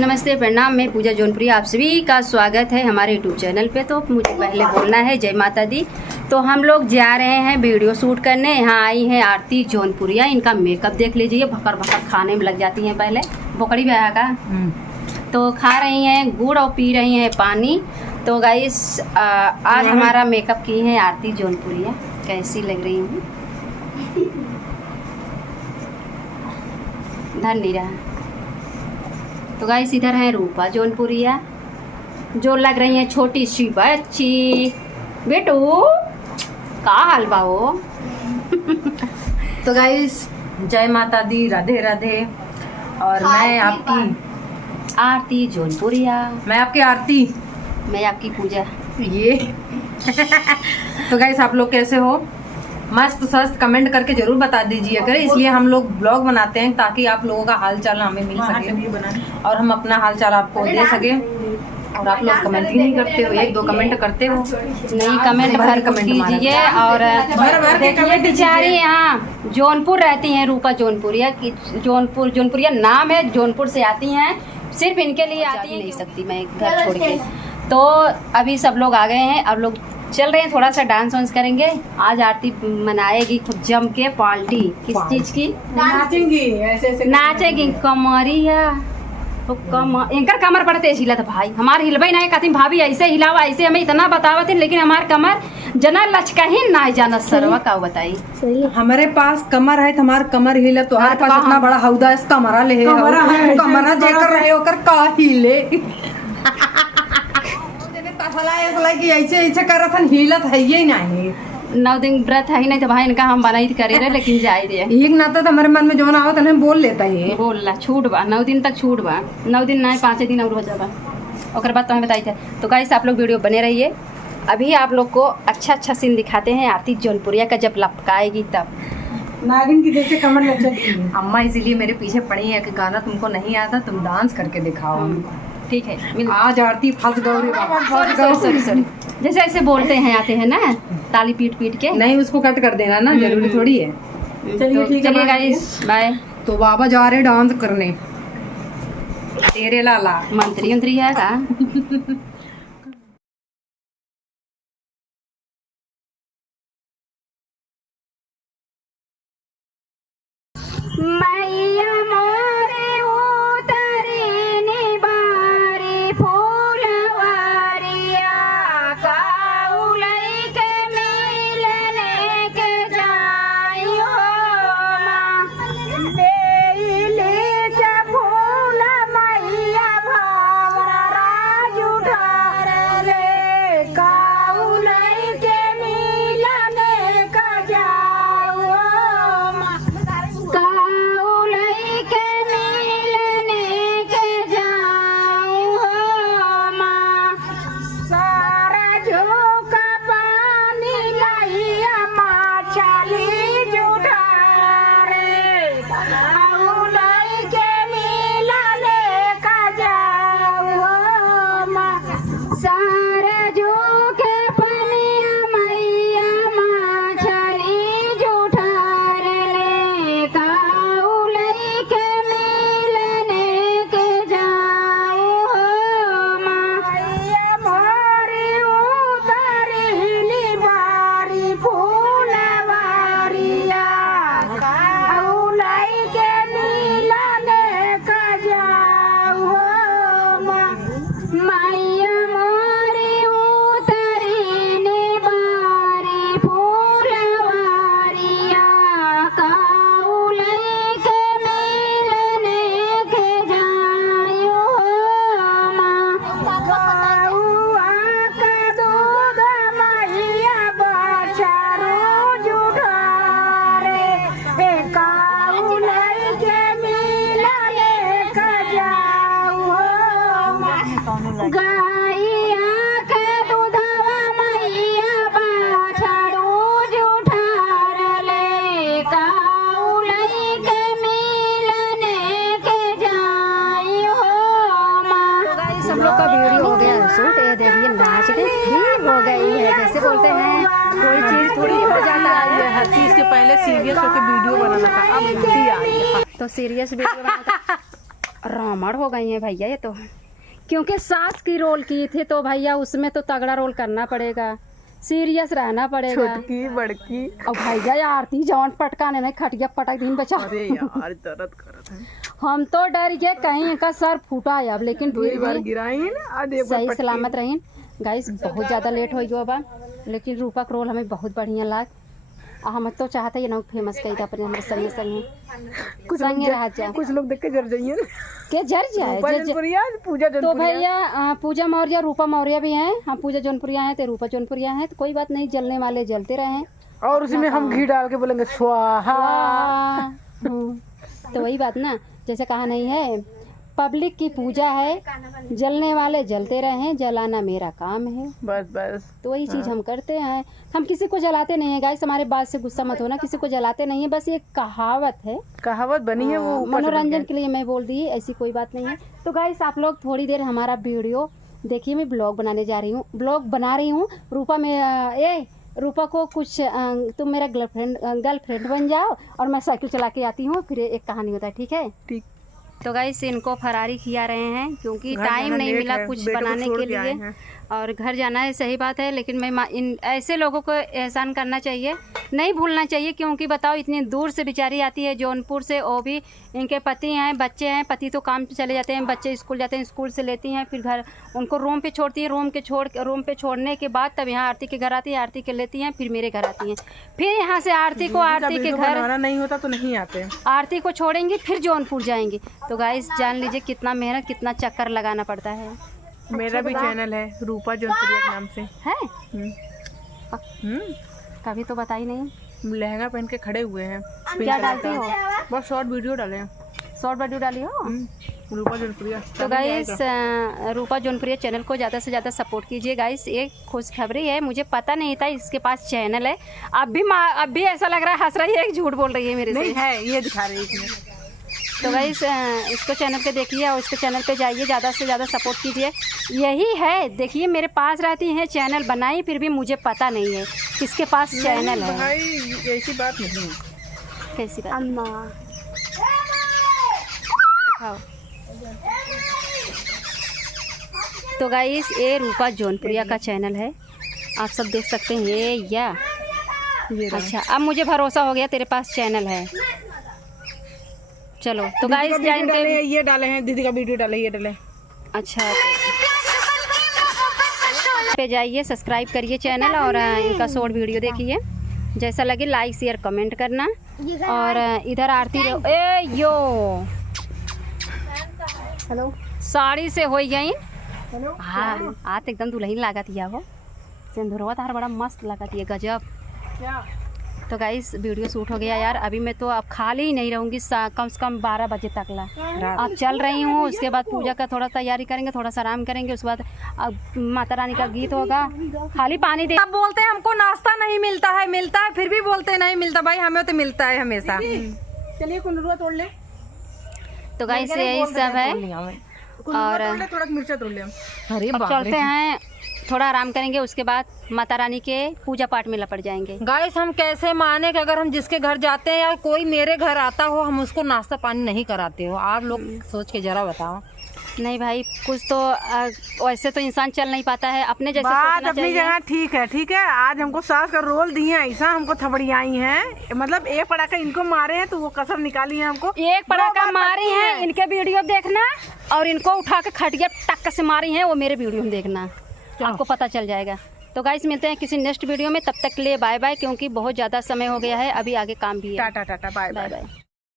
नमस्ते प्रणाम। मैं पूजा जौनपुरी, आप सभी का स्वागत है हमारे यूट्यूब चैनल पे। तो मुझे पहले बोलना है जय माता दी। तो हम लोग जा रहे हैं वीडियो शूट करने। यहाँ आई हैं आरती जौनपुरिया। इनका मेकअप देख लीजिए, भकर भकर खाने में लग जाती हैं। पहले बोकड़ी भी आया का तो खा रही हैं गुड़ और पी रही हैं पानी। तो गाइस आज हमारा मेकअप की हैं आरती जौनपुरिया। कैसी लग रही हैं? धन नहीं रहा। तो गाइस इधर है रूपा जौनपुरिया जो लग रही है छोटी सी बच्ची। बेटू का हाल बा हो? तो गाइस जय माता दी, राधे राधे। और मैं आपकी आरती जौनपुरिया। मैं आपकी आरती, मैं आपकी पूजा। ये तो गाइस आप लोग कैसे हो? मस्त स्वस्थ कमेंट करके जरूर बता दीजिए करें। इसलिए हम लोग ब्लॉग बनाते हैं ताकि आप लोगों का हाल चाल हमें मिल सके और हम अपना हाल चाल आपको दे सके। और आप लोग कमेंट ही नहीं करते हो, एक दो कमेंट करते हो। नहीं, कमेंट भर कीजिए। और बेचारी यहाँ जौनपुर रहती हैं रूपा जौनपुरिया की। जौनपुरिया नाम है, जौनपुर से आती हैं। सिर्फ इनके लिए आती नहीं सकती मैं घर छोड़ के। तो अभी सब लोग आ गए हैं, अब लोग चल रहे हैं, थोड़ा सा डांस वांस करेंगे। आज आरती मनाएगी खूब जम के पार्टी। किस चीज की? नाचेंगी, ऐसे नाचेगी कमरिया। तो इनकर कमर पड़ते हिला था भाई, हमारे हिलबई नहीं कहती भाभी ऐसे हिलावा, ऐसे हमें इतना बतावा थी, लेकिन हमार कमर जना लचका ही ना जाना सरवा का बताई। हमारे पास कमर है, हमार कमर हिले तो हमारे पास इतना बड़ा हौदा इस कमरा ले कमरा जेकर रहे ओकर का हिले ऐसे ऐसे करत हन, हिलत है ये नहीं। 9 दिन व्रत है ही नहीं तो भाई इनका हम बनाई करे रहे, लेकिन जाए रहे एक नाता तो हमारे मन में जो ना आवत हम बोल लेता है। बोल छूट बा 9 दिन तक छूट बा। 9 दिन नहीं 5 दिन और हो जाबा, ओकर बाद तो हमें बताई थे। तो गाइस आप लोग वीडियो बने रहिए। अभी आप लोग को अच्छा सीन दिखाते हैं आरती जौनपुरिया का, जब लपकाएगी तब। नागिन की जैसे कमर लचकती है। अम्मा इसीलिए मेरे पीछे पड़ी है कि गाना तुमको नहीं आता, तुम डांस करके दिखाओ। ठीक है, आज आरती फंस गई। सॉरी जैसे ऐसे बोलते हैं आते हैं ना, ताली पीट के। नहीं, उसको कट कर देना ना, जरूरी थोड़ी है। चलिए गाइस बाय। तो बाबा जा रहे डांस करने, तेरे लाला मंत्री है का? मैया मोरे उतरे ने बारी फूलवारिया काउलई के मिलने के जाइयो माँ बेली के फूल मैया भवरा राजू ढारे काउलई के मिलने का जाओ माँ काउलई के मिलने के जाओ माँ सारा झोंका पानी लइया माँ चली जुठारे काउलई के मिलने का जाओ माँ सारा झोंके पनिया मैया माँ चली जुठारे काउलई के मिलने के जाओ माँ मैया मोरी उतरली बारी फूलवारिया काउलई के मिलने का जाओ माँ मैया मोरी उतरली बारी फूलवारिया काउलई के मिलने के जायो माँ गौआ का दूध मैया बछरू जुठारे काउलई के मिलने का जाओ माँ गैया के दूधवा मैया बछरू जुठारे काउलई के मिलने के जाइयो माँ। तो गाइस सब लोग का वीडियो हो गया शूट। ये देखिए नाच के ठीक हो गई है। जैसे बोलते हैं कोई चीज थोड़ी हो जाता है, हर चीज के पहले सीरियस होकर वीडियो बनाना था, अब हंसी आ रही है। तो सीरियस वीडियो बनाता रावण हो गई हैं भैया ये तो, क्योंकि सास की रोल की थी तो भैया उसमें तो तगड़ा रोल करना पड़ेगा, सीरियस रहना पड़ेगा। छोटकी बड़की और भैया ये आरती जौन पटकाने नहीं खटिया पटक दिन बचा। अरे यार दर्द करत है। हम तो डर गए कहीं इनका सर फूटा है अब, लेकिन दो बार गिराई ना, आज एक बार सही पटकी। सलामत रही। गाइस बहुत ज़्यादा लेट हो गया अब, लेकिन रूपा का रोल हमें बहुत बढ़िया लाग। हम तो चाहते ये ना फेमस कही था अपने हमारे संगे संगे कुछ संगे रह जाए, कुछ लोग देख के जर जाइए के जर जाए पूजा तो जौनपुरिया। भैया पूजा मौर्य रूपा मौर्य भी हैं, हम पूजा जौनपुरिया हैं तो रूपा जौनपुरिया हैं, तो कोई बात नहीं, जलने वाले जलते रहें। और उसी में हम घी डाल के बोलेंगे स्वाहा। तो वही बात ना, जैसे कहा नहीं है पब्लिक की पूजा है, जलने वाले जलते रहें, जलाना मेरा काम है। बस बस तो वही चीज़ हम करते हैं, हम किसी को जलाते नहीं है गाइस, हमारे बात से गुस्सा मत होना, किसी को जलाते नहीं है, बस ये कहावत है, कहावत बनी है वो ऊपर से बन मनोरंजन के लिए मैं बोल दी, ऐसी कोई बात नहीं है। तो गाइस आप लोग थोड़ी देर हमारा वीडियो देखिए, मैं ब्लॉग बनाने जा रही हूँ, ब्लॉग बना रही हूँ। रूपा में रूपा को कुछ तुम मेरा गर्लफ्रेंड बन जाओ और मैं साइकिल चला के आती हूँ, फिर एक कहानी होता है, ठीक है। ठीक। तो गाइस इनको फरारी खिला रहे हैं क्योंकि घर टाइम जाना नहीं लेट मिला है, कुछ बेटे को बनाने छोड़ के के आए लिए, हैं। और घर जाना है, सही बात है, लेकिन मैं इन ऐसे लोगों को एहसान करना चाहिए, नहीं भूलना चाहिए, क्योंकि बताओ इतनी दूर से बेचारी आती है जौनपुर से, वो भी इनके पति हैं, बच्चे हैं, पति तो काम पे चले जाते हैं, बच्चे स्कूल जाते हैं, स्कूल से लेती हैं, फिर घर उनको रूम पे छोड़ती है, रूम पे छोड़ने के बाद तब यहाँ आरती के घर आती है, आरती के लेती हैं, फिर मेरे घर आती हैं, फिर यहाँ से आरती के घर नहीं होता तो नहीं आते, आरती को छोड़ेंगी, फिर जौनपुर जाएंगी। तो गाइस जान लीजिए कितना मेहनत, कितना चक्कर लगाना पड़ता है। मेरा भी चैनल है रूपा जौनपुरिया के नाम से है हम्म। कभी तो बताई नहीं। लहंगा पहन के खड़े हुए हैं, क्या डालती हो? बस शॉर्ट वीडियो डाले हैं। शॉर्ट वीडियो डाली हो? रूपा जौनपुरिया। तो गाइस रूपा जौनपुरिया चैनल को ज़्यादा से ज़्यादा सपोर्ट कीजिए गाइस। एक खुशखबरी है, मुझे पता नहीं था इसके पास चैनल है, अब भी ऐसा लग रहा है हंस रही है, एक झूठ बोल रही है मेरे नहीं से। है, ये दिखा रही है इसमें। तो गाइस इसको चैनल पे देखिए और इसके चैनल पे जाइए, ज़्यादा से ज़्यादा सपोर्ट कीजिए। यही है, देखिए मेरे पास रहती हैं, चैनल बनाई, फिर भी मुझे पता नहीं है किसके पास चैनल है। भाई ऐसी बात नहीं है। कैसी बात? दिखाओ। तो गाइस ये रूपा जौनपुरिया का चैनल है, आप सब देख सकते हैं ये अच्छा, अब मुझे भरोसा हो गया तेरे पास चैनल है। चलो तो गाइस ये डाले हैं, दीदी का वीडियो डाले, ये डाले। अच्छा पे जाइए, सब्सक्राइब करिए चैनल और इनका शॉर्ट वीडियो देखिए, जैसा लगे लाइक शेयर कमेंट करना। और इधर आरती यो हेलो साड़ी से हो गई। हेलो हाँ आज एकदम दुल्हन लागत है, वो सिंदूरवा तार बड़ा मस्त लागत है, गजब। क्या? तो गाइस वीडियो शूट हो गया यार, अभी मैं तो अब खाली ही नहीं रहूँगी, कम से कम 12 बजे तक ला अब चल रही हूँ। उसके बाद पूजा का थोड़ा तैयारी करेंगे, थोड़ा सा आराम करेंगे, उसके बाद अब माता रानी का गीत होगा, खाली पानी दे। अब बोलते हैं हमको नाश्ता नहीं मिलता है, फिर भी बोलते हैं नहीं मिलता, भाई हमें तो मिलता है हमेशा। चलिए कुंदरुआ तोड़ ले। तो गाइस यही सब है, और थोड़ा मिर्चा तोड़ ले। अरे अब चलते हैं, थोड़ा आराम करेंगे, उसके बाद माता रानी के पूजा पाठ में लपट जाएंगे। गाइस हम कैसे माने कि अगर हम जिसके घर जाते हैं या कोई मेरे घर आता हो, हम उसको नाश्ता पानी नहीं कराते हो? आप लोग सोच के जरा बताओ। नहीं भाई कुछ तो वैसे तो इंसान चल नहीं पाता है, अपने जैसे बात सोचना अपनी चाहिए। जगह ठीक है, ठीक है। आज हमको सास का रोल दिए हैं, ऐसा हमको थपड़ियाई हैं, मतलब एक पटाखा इनको मारे हैं तो वो कसर निकाली है हमको। एक पटाखा मारी है, इनके वीडियो देखना, और इनको उठा के खटिया टक्कर से मारी है, वो मेरे वीडियो में देखना, आपको पता चल जाएगा। तो गाइस मिलते हैं किसी नेक्स्ट वीडियो में, तब तक के लिए बाय बाय, क्योंकि बहुत ज़्यादा समय हो गया है, अभी आगे काम भी है। Tata tata bye bye.